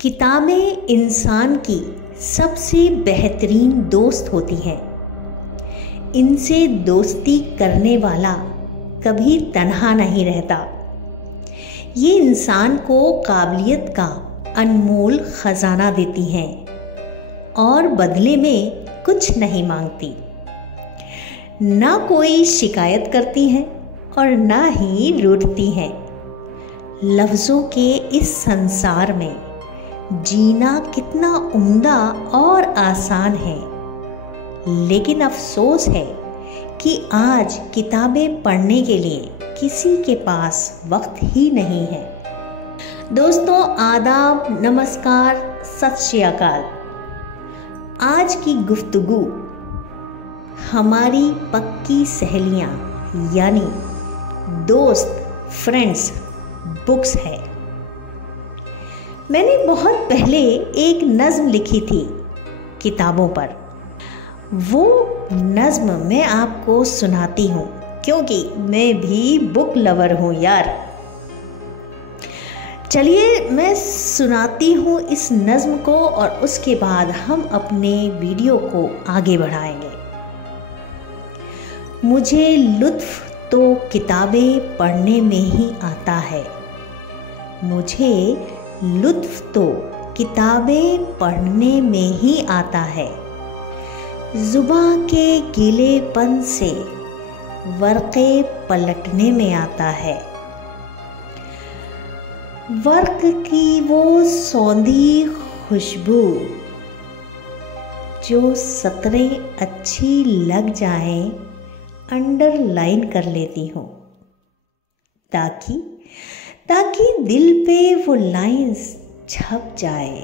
किताबें इंसान की सबसे बेहतरीन दोस्त होती हैं। इनसे दोस्ती करने वाला कभी तन्हा नहीं रहता। ये इंसान को काबिलियत का अनमोल खजाना देती हैं और बदले में कुछ नहीं मांगती। ना कोई शिकायत करती हैं और ना ही रूठती हैं। लफ्ज़ों के इस संसार में जीना कितना उम्दा और आसान है, लेकिन अफसोस है कि आज किताबें पढ़ने के लिए किसी के पास वक्त ही नहीं है। दोस्तों, आदाब, नमस्कार, सत श्री अकाल। आज की गुफ्तगू हमारी पक्की सहेलियां यानी दोस्त, फ्रेंड्स, बुक्स है। मैंने बहुत पहले एक नज़्म लिखी थी किताबों पर। वो नज़्म मैं आपको सुनाती हूँ क्योंकि मैं भी बुक लवर हूँ यार। चलिए मैं सुनाती हूँ इस नज़्म को और उसके बाद हम अपने वीडियो को आगे बढ़ाएंगे। मुझे लुत्फ़ तो किताबें पढ़ने में ही आता है। मुझे लुत्फ़ तो किताबें पढ़ने में ही आता है। ज़ुबां के गीलेपन से वर्क़े पलटने में आता है। वर्क़ की वो सौंधी खुशबू जो सतरें अच्छी लग जाएं, अंडरलाइन कर लेती हूँ ताकि दिल पे वो लाइंस छप जाए।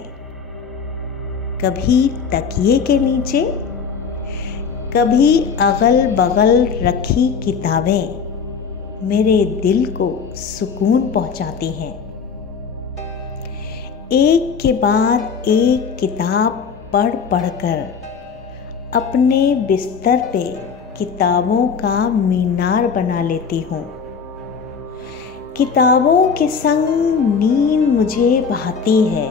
कभी तकिए के नीचे, कभी अगल बगल रखी किताबें मेरे दिल को सुकून पहुंचाती हैं। एक के बाद एक किताब पढ़ कर अपने बिस्तर पे किताबों का मीनार बना लेती हूँ। किताबों के संग नींद मुझे भाती है।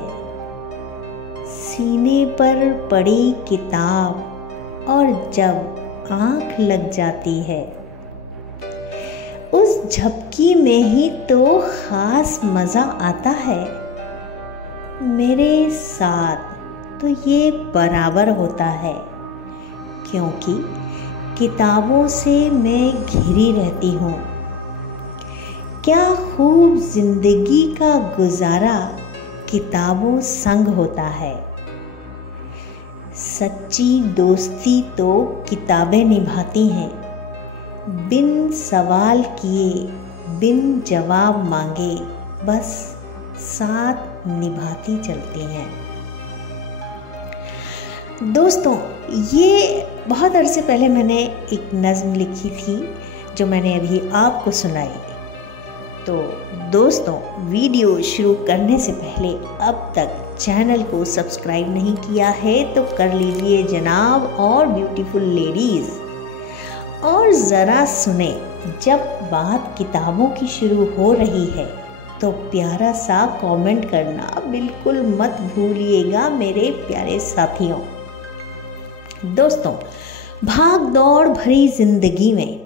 सीने पर पड़ी किताब और जब आँख लग जाती है, उस झपकी में ही तो ख़ास मज़ा आता है। मेरे साथ तो ये बराबर होता है क्योंकि किताबों से मैं घिरी रहती हूँ। क्या खूब जिंदगी का गुजारा किताबों संग होता है। सच्ची दोस्ती तो किताबें निभाती हैं। बिन सवाल किए, बिन जवाब मांगे, बस साथ निभाती चलती हैं। दोस्तों, ये बहुत अरसे पहले मैंने एक नज़्म लिखी थी जो मैंने अभी आपको सुनाई। तो दोस्तों, वीडियो शुरू करने से पहले अब तक चैनल को सब्सक्राइब नहीं किया है तो कर लीजिए जनाब और ब्यूटीफुल लेडीज़। और ज़रा सुने, जब बात किताबों की शुरू हो रही है तो प्यारा सा कमेंट करना बिल्कुल मत भूलिएगा मेरे प्यारे साथियों। दोस्तों, भाग दौड़ भरी ज़िंदगी में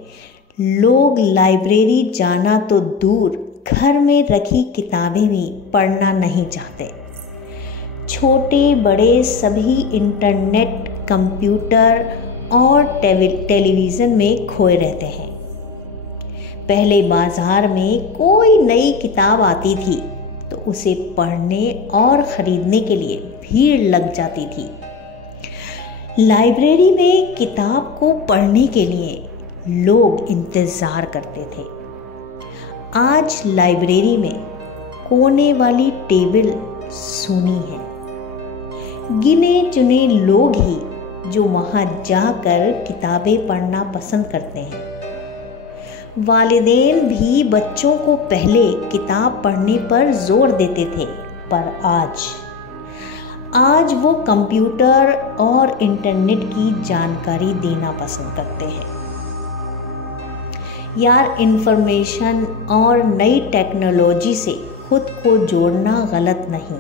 लोग लाइब्रेरी जाना तो दूर, घर में रखी किताबें भी पढ़ना नहीं चाहते। छोटे बड़े सभी इंटरनेट, कंप्यूटर और टेलीविज़न में खोए रहते हैं। पहले बाज़ार में कोई नई किताब आती थी तो उसे पढ़ने और ख़रीदने के लिए भीड़ लग जाती थी। लाइब्रेरी में किताब को पढ़ने के लिए लोग इंतज़ार करते थे। आज लाइब्रेरी में कोने वाली टेबल सूनी है। गिने चुने लोग ही जो वहाँ जाकर किताबें पढ़ना पसंद करते हैं। वालिदैन भी बच्चों को पहले किताब पढ़ने पर जोर देते थे, पर आज वो कंप्यूटर और इंटरनेट की जानकारी देना पसंद करते हैं। यार, इंफॉर्मेशन और नई टेक्नोलॉजी से खुद को जोड़ना गलत नहीं,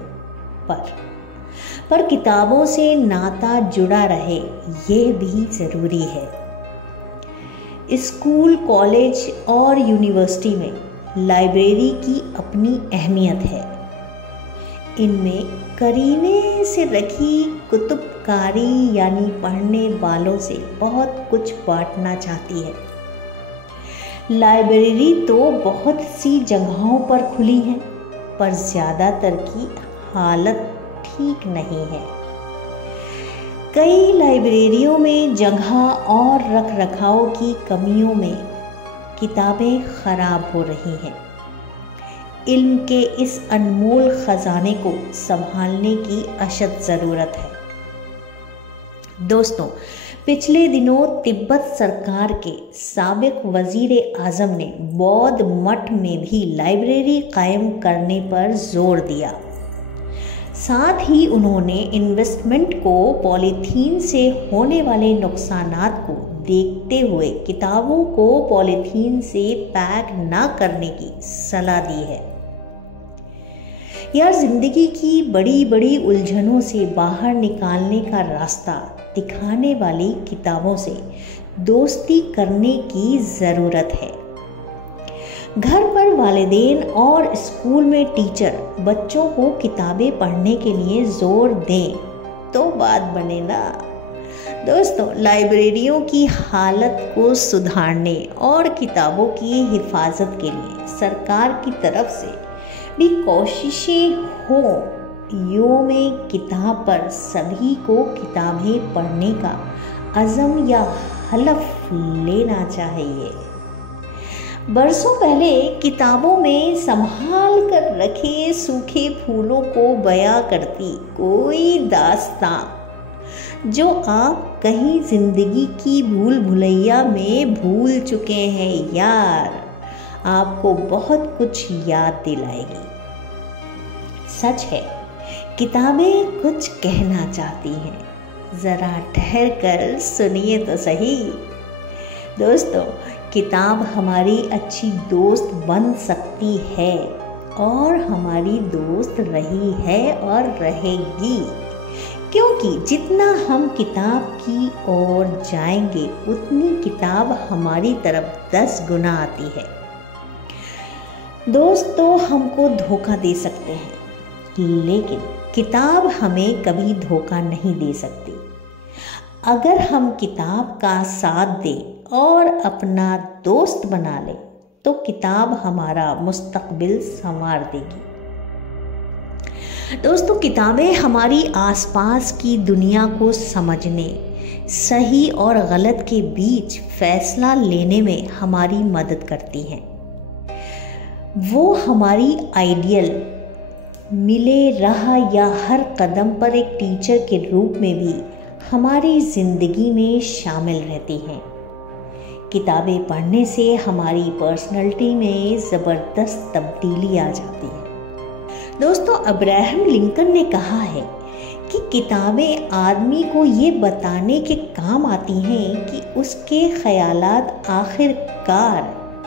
पर किताबों से नाता जुड़ा रहे ये भी ज़रूरी है। स्कूल, कॉलेज और यूनिवर्सिटी में लाइब्रेरी की अपनी अहमियत है। इनमें करीने से रखी कुतुबकारी यानी पढ़ने वालों से बहुत कुछ बांटना चाहती है। लाइब्रेरी तो बहुत सी जगहों पर खुली है, पर ज़्यादातर की हालत ठीक नहीं है। कई लाइब्रेरियों में जगह और रखरखाव की कमियों में किताबें खराब हो रही हैं। इल्म के इस अनमोल ख़जाने को संभालने की अशद ज़रूरत है। दोस्तों, पिछले दिनों तिब्बत सरकार के साबिक वज़ीर आज़म ने बौद्ध मठ में भी लाइब्रेरी कायम करने पर जोर दिया। साथ ही उन्होंने इन्वेस्टमेंट को पॉलीथीन से होने वाले नुकसानात को देखते हुए किताबों को पॉलीथीन से पैक ना करने की सलाह दी है। यार, ज़िंदगी की बड़ी बड़ी उलझनों से बाहर निकालने का रास्ता दिखाने वाली किताबों से दोस्ती करने की ज़रूरत है। घर पर वालिदैन और स्कूल में टीचर बच्चों को किताबें पढ़ने के लिए ज़ोर दें तो बात बने ना। दोस्तों, लाइब्रेरियों की हालत को सुधारने और किताबों की हिफाजत के लिए सरकार की तरफ से भी कोशिशें हो। योम किताब पर सभी को किताबें पढ़ने का अज़म या हलफ लेना चाहिए। बरसों पहले किताबों में संभाल कर रखे सूखे फूलों को बयां करती कोई दास्तां जो आप कहीं जिंदगी की भूल भुलैया में भूल चुके हैं, यार आपको बहुत कुछ याद दिलाएगी। सच है, किताबें कुछ कहना चाहती हैं, ज़रा ठहर कर सुनिए तो सही। दोस्तों, किताब हमारी अच्छी दोस्त बन सकती है और हमारी दोस्त रही है और रहेगी, क्योंकि जितना हम किताब की ओर जाएंगे उतनी किताब हमारी तरफ 10 गुना आती है। दोस्त तो हमको धोखा दे सकते हैं, लेकिन किताब हमें कभी धोखा नहीं दे सकती। अगर हम किताब का साथ दें और अपना दोस्त बना लें तो किताब हमारा मुस्तकबिल संवार देगी। दोस्तों, किताबें हमारी आसपास की दुनिया को समझने, सही और गलत के बीच फैसला लेने में हमारी मदद करती हैं। वो हमारी आइडियल मिले राह या हर कदम पर एक टीचर के रूप में भी हमारी ज़िंदगी में शामिल रहती हैं। किताबें पढ़ने से हमारी पर्सनैलिटी में ज़बरदस्त तब्दीली आ जाती है। दोस्तों, अब्राहम लिंकन ने कहा है कि किताबें आदमी को ये बताने के काम आती हैं कि उसके ख़यालात आखिरकार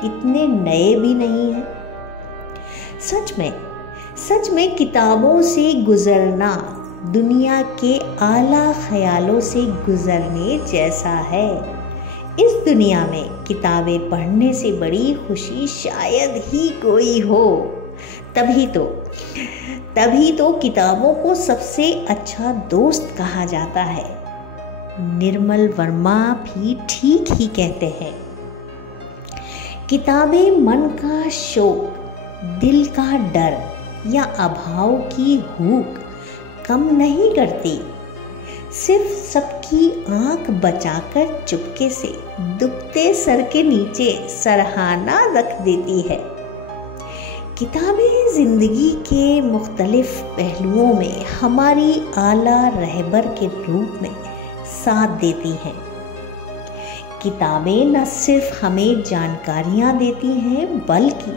इतने नए भी नहीं हैं। सच में किताबों से गुज़रना दुनिया के आला ख्यालों से गुज़रने जैसा है। इस दुनिया में किताबें पढ़ने से बड़ी खुशी शायद ही कोई हो। तभी तो किताबों को सबसे अच्छा दोस्त कहा जाता है। निर्मल वर्मा भी ठीक ही कहते हैं, किताबें मन का शौक, दिल का डर या अभाव की हुक कम नहीं करती, सिर्फ सबकी आंख बचाकर चुपके से दुखते सर के नीचे सरहाना रख देती है। किताबें ज़िंदगी के मुख्तलिफ पहलुओं में हमारी आला रहबर के रूप में साथ देती हैं। किताबें न सिर्फ हमें जानकारियाँ देती हैं, बल्कि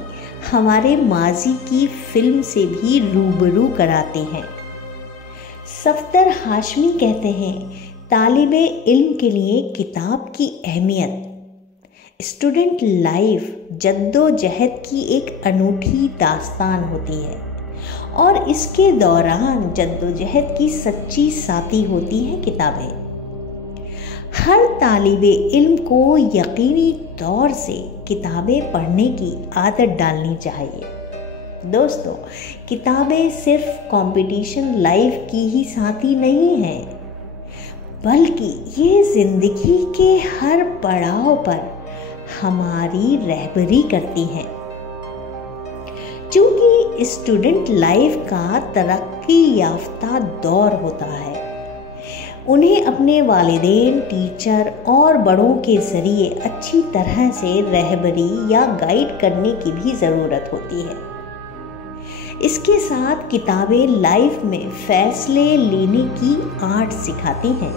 हमारे माजी की फिल्म से भी रूबरू कराती हैं। सफदर हाशमी कहते हैं, तालिबे इल्म के लिए किताब की अहमियत स्टूडेंट लाइफ जद्दोजहद की एक अनूठी दास्तान होती है और इसके दौरान जद्दोजहद की सच्ची साथी होती हैं किताबें। हर तालिबे इल्म को यकीनी तौर से किताबें पढ़ने की आदत डालनी चाहिए। दोस्तों, किताबें सिर्फ कंपटीशन लाइफ की ही साथी नहीं है, बल्कि ये ज़िंदगी के हर पड़ाव पर हमारी रहबरी करती हैं। क्योंकि स्टूडेंट लाइफ का तरक्की याफ्ता दौर होता है, उन्हें अपने वालिदैन, टीचर और बड़ों के ज़रिए अच्छी तरह से रहबरी या गाइड करने की भी ज़रूरत होती है। इसके साथ किताबें लाइफ में फ़ैसले लेने की आर्ट सिखाती हैं।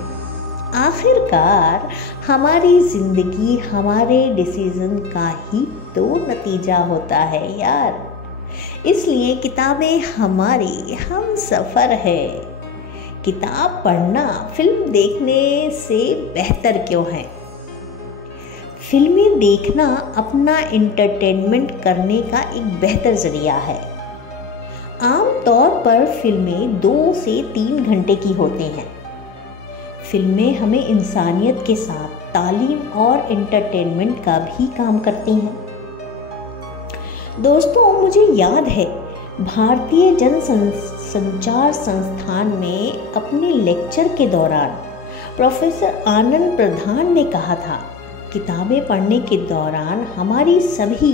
आखिरकार हमारी ज़िंदगी हमारे डिसीज़न का ही तो नतीजा होता है यार। इसलिए किताबें हमारी हम सफ़र है। किताब पढ़ना फिल्म देखने से बेहतर क्यों है? फिल्में देखना अपना एंटरटेनमेंट करने का एक बेहतर ज़रिया है। आम तौर पर फिल्में 2 से 3 घंटे की होती हैं। फिल्में हमें इंसानियत के साथ तालीम और एंटरटेनमेंट का भी काम करती हैं। दोस्तों, मुझे याद है भारतीय जन संचार संस्थान में अपने लेक्चर के दौरान प्रोफेसर आनंद प्रधान ने कहा था, किताबें पढ़ने के दौरान हमारी सभी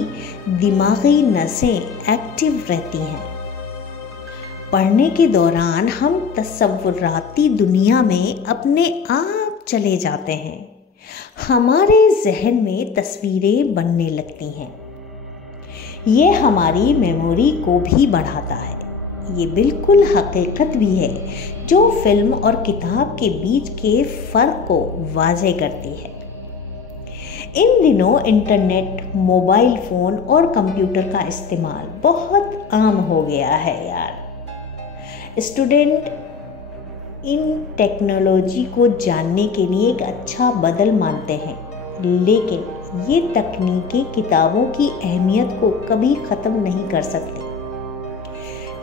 दिमागी नसें एक्टिव रहती हैं। पढ़ने के दौरान हम तसव्वुराती दुनिया में अपने आप चले जाते हैं। हमारे जहन में तस्वीरें बनने लगती हैं। ये हमारी मेमोरी को भी बढ़ाता है। ये बिल्कुल हकीकत भी है जो फिल्म और किताब के बीच के फ़र्क को वाज़े करती है। इन दिनों इंटरनेट, मोबाइल फ़ोन और कंप्यूटर का इस्तेमाल बहुत आम हो गया है यार। स्टूडेंट इन टेक्नोलॉजी को जानने के लिए एक अच्छा बदल मानते हैं, लेकिन ये तकनीकें किताबों की अहमियत को कभी ख़त्म नहीं कर सकती।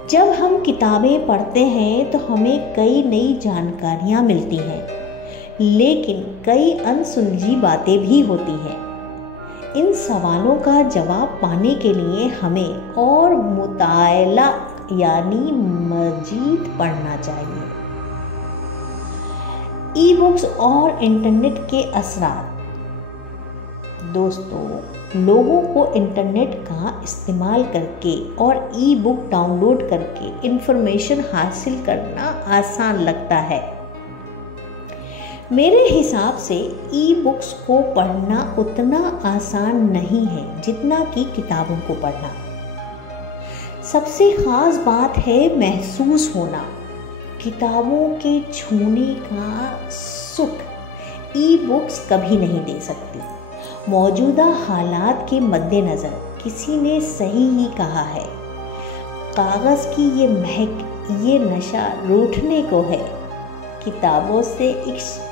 जब हम किताबें पढ़ते हैं तो हमें कई नई जानकारियाँ मिलती हैं, लेकिन कई अनसुलझी बातें भी होती हैं। इन सवालों का जवाब पाने के लिए हमें और मुताला यानी मजीद पढ़ना चाहिए। ई बुक्स और इंटरनेट के असरात। दोस्तों, लोगों को इंटरनेट का इस्तेमाल करके और ई बुक डाउनलोड करके इन्फॉर्मेशन हासिल करना आसान लगता है। मेरे हिसाब से ई बुक्स को पढ़ना उतना आसान नहीं है जितना कि किताबों को पढ़ना। सबसे ख़ास बात है महसूस होना। किताबों के छूने का सुख ई बुक्स कभी नहीं दे सकती। मौजूदा हालात के मद्देनज़र किसी ने सही ही कहा है, कागज़ की ये महक, ये नशा रूठने को है। किताबों से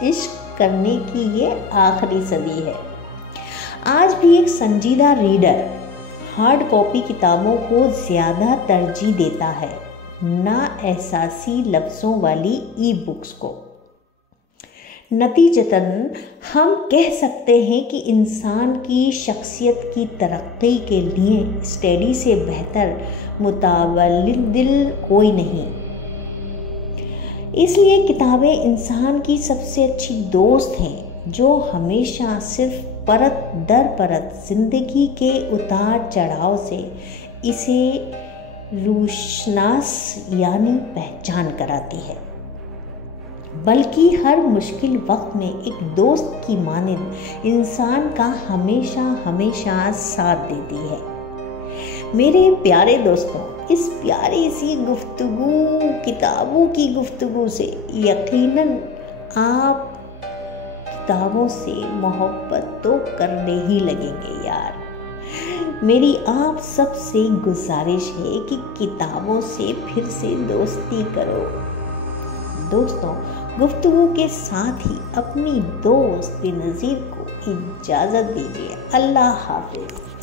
इश्क करने की ये आखिरी सदी है। आज भी एक संजीदा रीडर हार्ड कॉपी किताबों को ज़्यादा तरजीह देता है, ना एहसासी लफ्ज़ों वाली ई बुक्स को। नतीजतन हम कह सकते हैं कि इंसान की शख्सियत की तरक्की के लिए स्टडी से बेहतर मुतावल्लिदिल कोई नहीं। इसलिए किताबें इंसान की सबसे अच्छी दोस्त हैं, जो हमेशा सिर्फ परत दर परत ज़िंदगी के उतार चढ़ाव से इसे रूशनास यानी पहचान कराती है, बल्कि हर मुश्किल वक्त में एक दोस्त की मानिंद इंसान का हमेशा हमेशा साथ देती है। मेरे प्यारे दोस्तों, इस प्यारी सी गुफ्तगू, किताबों की गुफ्तगू से यकीनन आप किताबों से मोहब्बत तो करने ही लगेंगे यार। मेरी आप सबसे गुजारिश है कि किताबों से फिर से दोस्ती करो। दोस्तों, गुफ्तगू के साथ ही अपनी दोस्त बेनज़ीर को इजाज़त दीजिए। अल्लाह हाफ़िज़।